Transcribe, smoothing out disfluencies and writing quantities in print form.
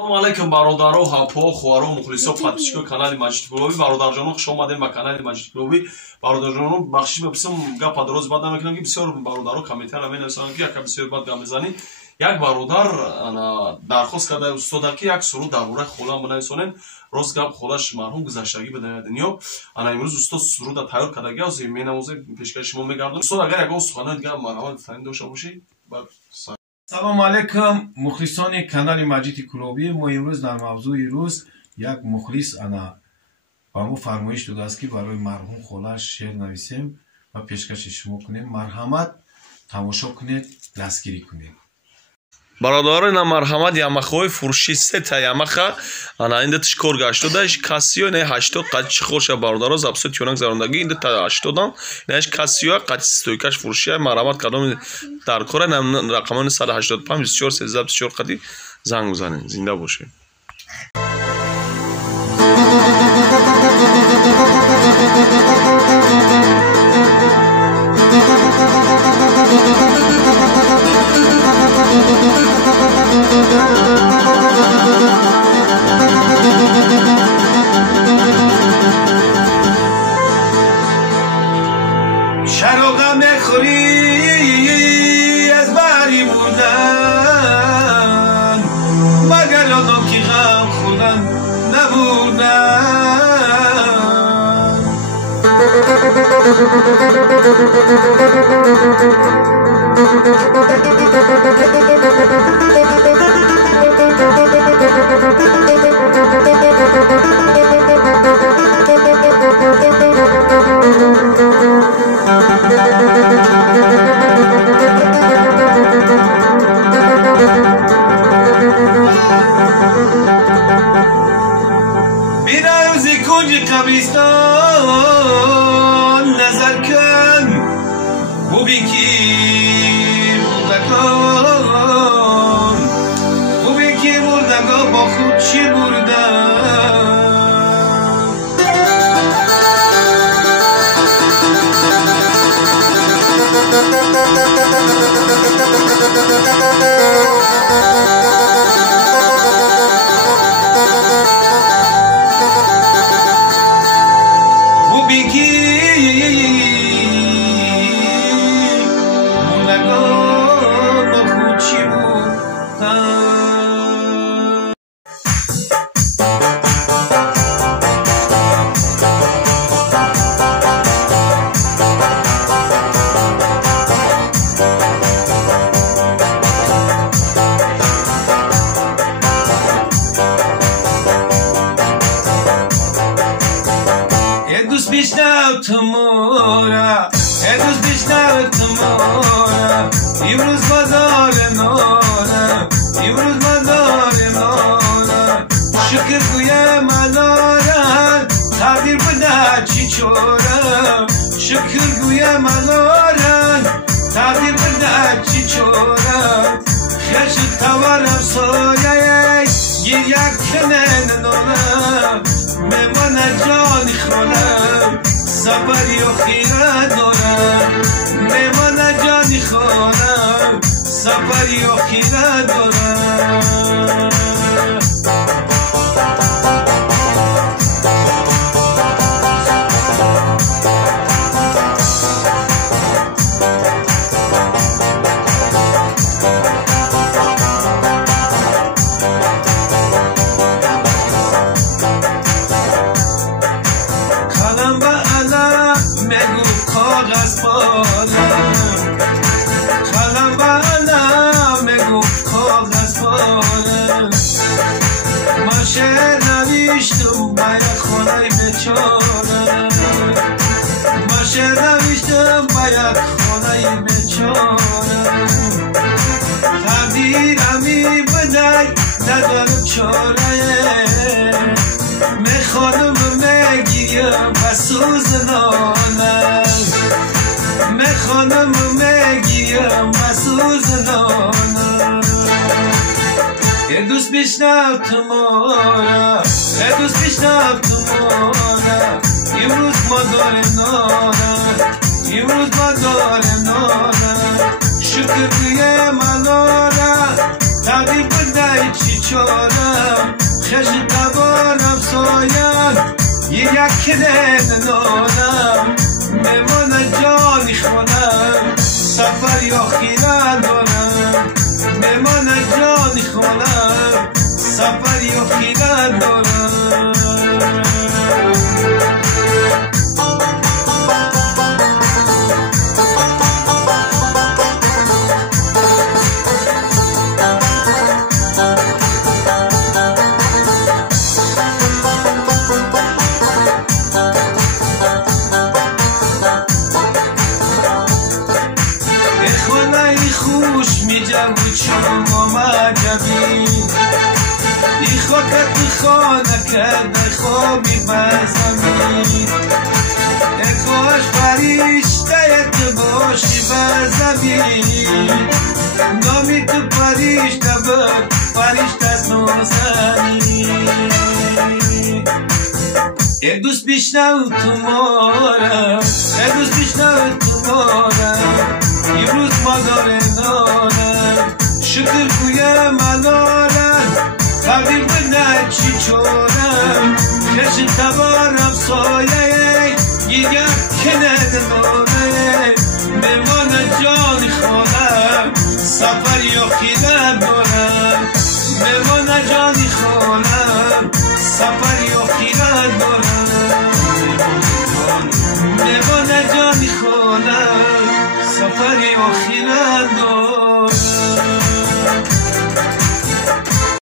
Салом алейкум бародаро, ҳапо, хуаро, мухлисо, подписчикои канали Маҷид Гуловӣ. Бародарҷонон хуш омадем ба канали Маҷид Гуловӣ. Бародарҷонон бахшиш мепурсам, гапа дароз бад намекунам ки бисёр бародаро комментария менависанд ки яка бисёр бад гап мезанӣ. Як бародар дархост карда устода ки як суруд дар бораи холам бинависонем. Рост гап холаш марҳум гузаштагӣ бидаи дунё. Имрӯз устод суруда тайёр кардаги аз менамозем, пешкаши шумо мегардонем. Устод агар ягон суханони дигар марҳамат таъин дошта бошӣ. салому алейкум мухлисони канали Маҷиди Гуловӣ. Мо имрӯз дар мавзӯи рӯз як мухлис ба мо фармоиш додааст ки барои марҳум холааш шеър нависем ва пешкаши шумо кунем. Марҳамат, тамошо кунед, дастгирӣ кунед. Бародари на марҳамат ямахои фурӯши сета ямаха инда чикор гаштодаш кассио не 80 қачи хоша бародаро запсот ёнак зарондаги инда 80 неш кассио қачи стойкаш фурӯши марҳамат кадом дар кора рақамони 185 24 13 24 қади занг бизанед. Зинда бошед. شرابم نخوری از بری بودن مگر آدم که غم خودن قبرستان نظر کن ببین کی مردگان ببین کی مردگان با خود چی بردن امروز بازار نانم امروز بازار نانم شکر گویم الارم تقدیر بده چی چورم شکر گویم الارم تقدیر بده چی چورم خرش توارم سایه گیر یک کنن نانم مهمان جانی خونم سفری و خیره دارم مهمان جانی خونم سفری و خیره دارم نوشتم باید خونای بچارم باشه نوشتم باید خونای بچارم تقدیرمی بدای ندارم چاره میخوانم میگیرم بسوز نانم میخوانم میگیرم بسوز نانم یه دوست بیشتر تو مارم یه دوست بیشتر تو مارم امروز ما داریم نانم امروز ما داریم نانم شکر گویم الارم تقدیر بدهی چی چارم خش تبارم سایم یک کلن نانم میمان جانی خونم سفر یا خیرن دارم میمان جانی خونم سفر یا خیرن دارم شما مجبی ای خاکت خانه کرده خوابی بزمین ای کاش فرشته تو باشی بزمین نامی تو فرشته بود فرشته از نازنین ای دوست بیشنو تو مارم ای دوست بیشنو تو مارم امروز مادار نانم شکر گویم الانم تقدیر به نچی چونم کش تبارم سایه یک کنه دارم